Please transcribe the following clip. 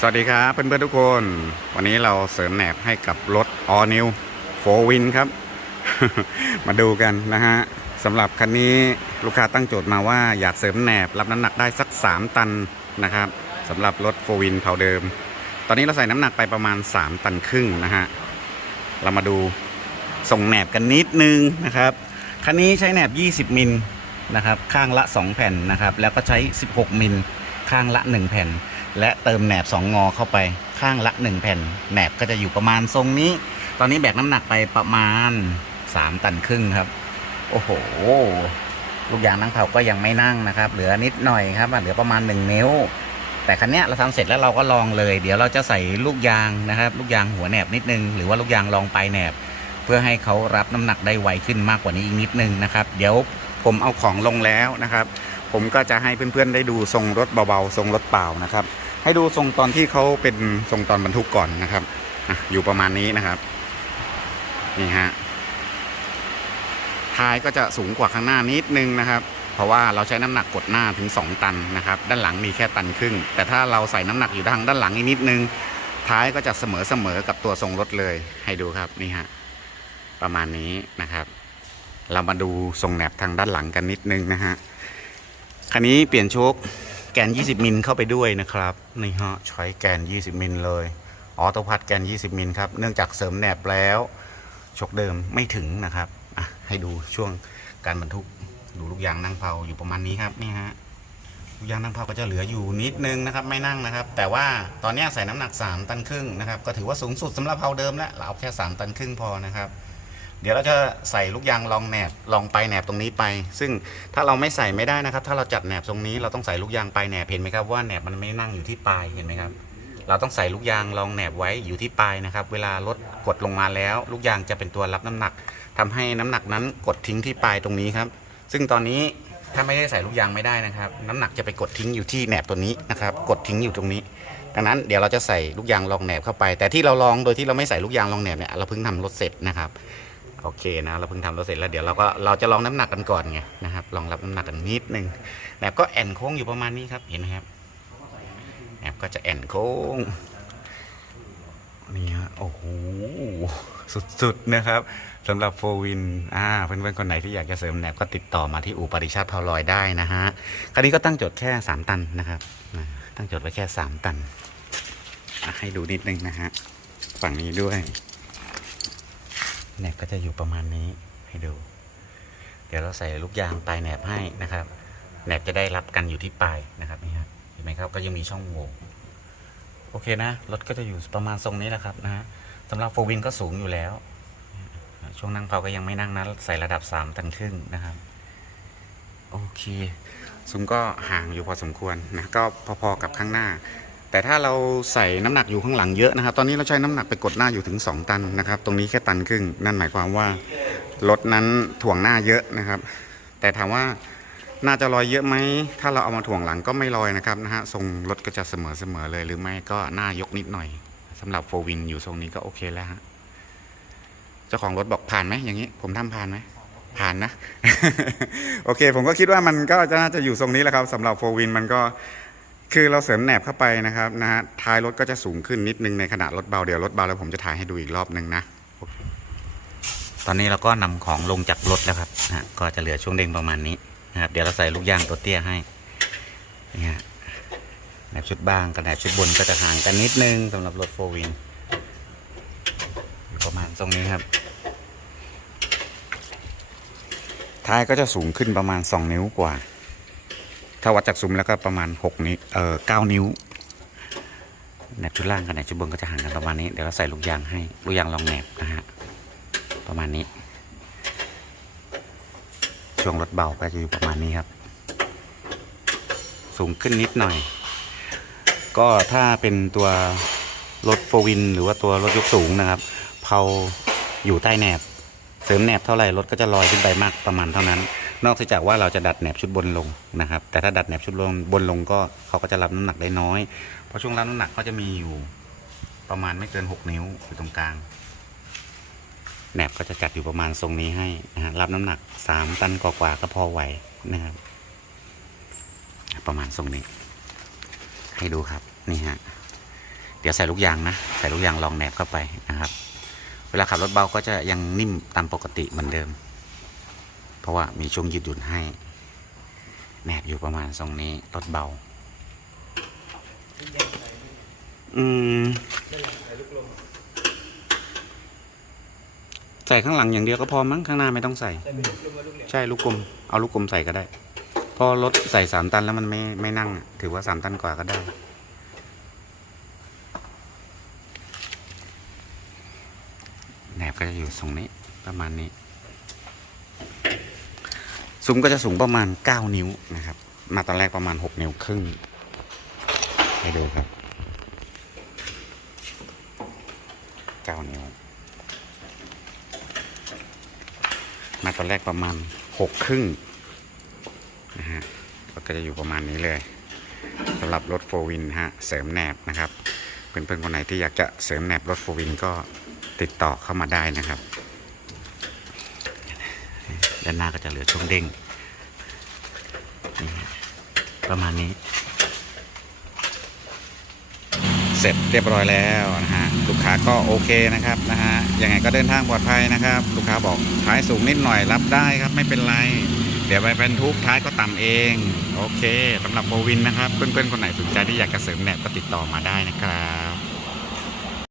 สวัสดีครับเพื่อนๆทุกคน วันนี้เราเสริมแหนบให้กับรถ All New 4 Win ครับ มาดูกันนะฮะสำหรับคันนี้ลูกค้าตั้งโจทย์มาว่าอยากเสริมแหนบรับน้ำหนักได้สัก 3 ตันนะครับสำหรับรถ 4 Win เผาเดิม ตอนนี้เราใส่น้ำหนักไปประมาณ 3 ตันครึ่งนะฮะเรามาดูส่งแหนบกันนิดนึงนะครับคันนี้ใช้แหนบ 20 มิลนะครับข้างละ 2 แผ่นนะครับแล้วก็ใช้ 16 มิลข้างละ 1 แผ่น และเติมแหนบ 2 งอเข้าไปข้างละ 1 แผ่นแหนบก็จะอยู่ประมาณทรงนี้ ตอนนี้แบกน้ำหนักไปประมาณ 3 ตันครึ่งครับ โอ้โห ลูกยางนั่งเผาก็ยังไม่นั่งนะครับ เหลือนิดหน่อยครับเหลือประมาณ 1 นิ้ว แต่คันนี้เราทำเสร็จแล้วเราก็ลองเลย เดี๋ยวเราจะใส่ลูกยางนะครับ ลูกยางหัวแหนบนิดนึง หรือว่าลูกยางรองปลายแหนบ เพื่อให้เขารับน้ำหนักได้ไวขึ้นมากกว่านี้อีกนิดนึงนะครับ เดี๋ยวผมเอาของลงแล้วนะครับ ผมก็จะให้เพื่อนๆได้ดูทรงรถเบาๆทรงรถเปล่านะครับ ให้ดูทรงตอนที่เขาเป็นทรงตอนบรรทุกก่อนนะครับออยู่ประมาณนี้นะครับ นี่ฮะท้ายก็จะสูงกว่าข้างหน้านิดนึงนะครับ เพราะว่าเราใช้น้ำหนักกดหน้าถึง 2 ตันนะครับ ด้านหลังมีแค่ตันครึ่ง แต่ถ้าเราใส่น้ำหนักอยู่ทางด้านหลังอีกนิดนึง ท้ายก็จะเสมอเสมอกับตัวทรงรถเลย ให้ดูครับนี่ฮะประมาณนี้นะครับ เรามาดูทรงแหนบทางด้านหลังกันนิดนึงนะฮะ คันนี้เปลี่ยนโชคแกน 20 มิลเข้าไปด้วยนะครับนี่ฮะใช้แกน 20 มิลเลยออโต้พัดแกน 20 มิลครับเนื่องจากเสริมแหนบแล้วชกเดิมไม่ถึงนะครับอะให้ดูช่วงการบรรทุกดูลูกยางนั่งเผาอยู่ประมาณนี้ครับนี่ฮะลูกยางนั่งเผาก็จะเหลืออยู่นิดนึงนะครับไม่นั่งนะครับ แต่ว่าตอนนี้ใส่น้ำหนัก 3 ตันครึ่งนะครับก็ถือว่าสูงสุดสำหรับเผาเดิมแล้วเราเอาแค่ 3 ตันครึ่งพอนะครับ เดี๋ยวเราจะใส่ลูกยางรองแหนบรองปลายแหนบตรงนี้ไป ซึ่งถ้าเราไม่ใส่ไม่ได้นะครับ ถ้าเราจัดแหนบตรงนี้เราต้องใส่ลูกยางปลายแหนบเห็นไหมครับว่าแหนบมันไม่นั่งอยู่ที่ปลายเห็นไหมครับ เราต้องใส่ลูกยางรองแหนบไว้อยู่ที่ปลายนะครับ เวลารถกดลงมาแล้ว ลูกยางจะเป็นตัวรับน้ำหนักทำให้น้ำหนักนั้นกดทิ้งที่ปลายตรงนี้ครับ ซึ่งตอนนี้ถ้าไม่ได้ใส่ลูกยางไม่ได้นะครับ น้ำหนักจะไปกดทิ้งอยู่ที่แหนบตัวนี้นะครับ กดทิ้งอยู่ตรงนี้ดังนั้นเดี๋ยวเราจะใส่ลูกยางรองแหนบเข้าไป แต่ที่เราลองโดยที่เราไม่ใส่ลูกยางรองแหนบเนี่ยเราเพิ่งทำรถเสร็จนะครับ โอเคนะเราเพิ่งทำเรถเสร็จแล้วเดี๋ยวเราก็เราจะลองน้ำหนักกันก่อนไงนะครับลองรับน้ำหนักกันนิดนึงแหนบก็แอนโค้งอยู่ประมาณนี้ครับเห็นไหมครับแหนบก็จะแอนโค้งนี่ฮะโอ้โหสุดๆนะครับสำหรับโฟวินอ่าเพื่อนๆคนไหนที่อยากจะเสริมแหนบก็ติดต่อมาที่อูปริชาติพาวลอยได้นะฮะคราวนี้ก็ตั้งโจทย์แค่ 3 ตันนะครับตั้งโจทย์ไว้แค่ 3 ตันให้ดูนิดนึงนะฮะฝั่งนี้ด้วย แหนบก็จะอยู่ประมาณนี้ให้ดู เดี๋ยวเราใส่ลูกยางปลายแหนบให้นะครับ แหนบจะได้รับกันอยู่ที่ปลายนะครับนี่ครับเห็นไหมครับก็ยังมีช่องโหว่โอเคนะรถก็จะอยู่ประมาณทรงนี้แหละครับนะฮะสำหรับโฟวินก็สูงอยู่แล้ว ช่วงนั่งเผาก็ยังไม่นั่งนะใส่ระดับ3ตันครึ่งนะครับโอเคสูงก็ห่างอยู่พอสมควรนะก็พอๆกับข้างหน้า แต่ถ้าเราใส่น้ำหนักอยู่ข้างหลังเยอะนะครับ ตอนนี้เราใช้น้ำหนักไปกดหน้าอยู่ถึง 2 ตันนะครับ ตรงนี้แค่ตันครึ่ง นั่นหมายความว่ารถนั้นถ่วงหน้าเยอะนะครับ แต่ถามว่าน่าจะลอยเยอะไหม ถ้าเราเอามาถ่วงหลังก็ไม่ลอยนะครับนะฮะ ทรงรถก็จะเสมอเสมอเลย หรือไม่ก็หน้ายกนิดหน่อยสำหรับโฟวินอยู่ทรงนี้ก็โอเคแล้วฮะ เจ้าของรถบอกผ่านไหมอย่างนี้ ผมทำผ่านไหมผ่านนะ โอเค ผมก็คิดว่ามันก็จะน่าจะอยู่ทรงนี้แหละครับสำหรับโฟวินมันก็ คือเราเสริมแหนบเข้าไปนะครับนะฮะท้ายรถก็จะสูงขึ้นนิดนึงในขณะรถเบาเดี๋ยวรถเบาแล้วผมจะถ่ายให้ดูอีกรอบนึงนะ ตอนนี้เราก็นำของลงจากรถแล้วครับนะก็จะเหลือช่วงเด้งประมาณนี้นะครับ เดี๋ยวเราใส่ลูกยางตัวเตี้ยให้นี่ฮะแหนบชุดบ้างกับแหนบชุดบนก็จะห่างกันนิดนึงสำหรับรถโฟวินประมาณตรงนี้ครับ ท้ายก็จะสูงขึ้นประมาณ 2 นิ้วกว่า ถ้าวัดจากซุ้มแล้วก็ประมาณ6นิ้วเอ่อ9นิ้วแหนบชุดล่างกับแหนบชุดบนก็จะห่างกันประมาณนี้เดี๋ยวเราใส่ลูกยางให้ลูกยางรองแหนบนะฮะประมาณนี้ ช่วงรถเบาก็จะอยู่ประมาณนี้ครับ สูงขึ้นนิดหน่อย ก็ถ้าเป็นตัวรถโฟวิน หรือว่าตัวรถยกสูงนะครับเผาอยู่ใต้แหนบ เสริมแหนบเท่าไหร่รถก็จะลอยขึ้นไปมากประมาณเท่านั้น นอกจากว่าเราจะดัดแหนบชุดบนลงนะครับ แต่ถ้าดัดแหนบชุดบนบนลงก็เขาก็จะรับน้ำหนักได้น้อย เพราะช่วงรับน้ำหนักเขาจะมีอยู่ประมาณไม่เกิน 6 นิ้วอยู่ตรงกลางแหนบก็จะจัดอยู่ประมาณทรงนี้ให้นะฮะรับน้ำหนัก 3 ตันกว่าๆก็พอไหวนะครับประมาณทรงนี้ ให้ดูครับนี่ฮะเดี๋ยวใส่ลูกยางนะใส่ลูกยางลองแหนบเข้าไปนะครับ เวลาขับรถเบาก็จะยังนิ่มตามปกติเหมือนเดิม เพราะว่ามีช่วงยืดหยุ่นให้แหนบอยู่ประมาณทรงนี้รถเบา อืมใส่ข้างหลังอย่างเดียวก็พอมั้งข้างหน้าไม่ต้องใส่ ใช่ลูกกลมเอาลูกกลมใส่ก็ได้ พอรถใส่สามตันแล้วมันไม่ไม่นั่ง ถือว่าสามตันกว่าก็ได้แหนบก็จะอยู่ตรงนี้ประมาณนี้ ซุ้มก็จะสูงประมาณ 9 นิ้วนะครับ มาตอนแรกประมาณ 6 นิ้วครึ่ง ให้ดูครับ 9 นิ้ว มาตอนแรกประมาณ 6 ครึ่งนะฮะก็จะอยู่ประมาณนี้เลยสำหรับรถโฟวินฮะ เสริมแหนบนะครับ เพื่อนๆคนไหนที่อยากจะเสริมแหนบรถโฟวินก็ติดต่อเข้ามาได้นะครับ ด้านหน้าก็จะเหลือช่วงเด้งนี่ประมาณนี้ เสร็จเรียบร้อยแล้วนะฮะลูกค้าก็โอเคนะครับนะฮะยังไงก็เดินทางปลอดภัยนะครับ ลูกค้าบอกท้ายสูงนิดหน่อยรับได้ครับไม่เป็นไร เดี๋ยวไปเป็นทุกท้ายก็ต่ำเอง โอเคสำหรับโบวินนะครับเพื่อนๆคนไหนสนใจที่อยากจะเสริมแหนบก็ติดต่อมาได้นะครับ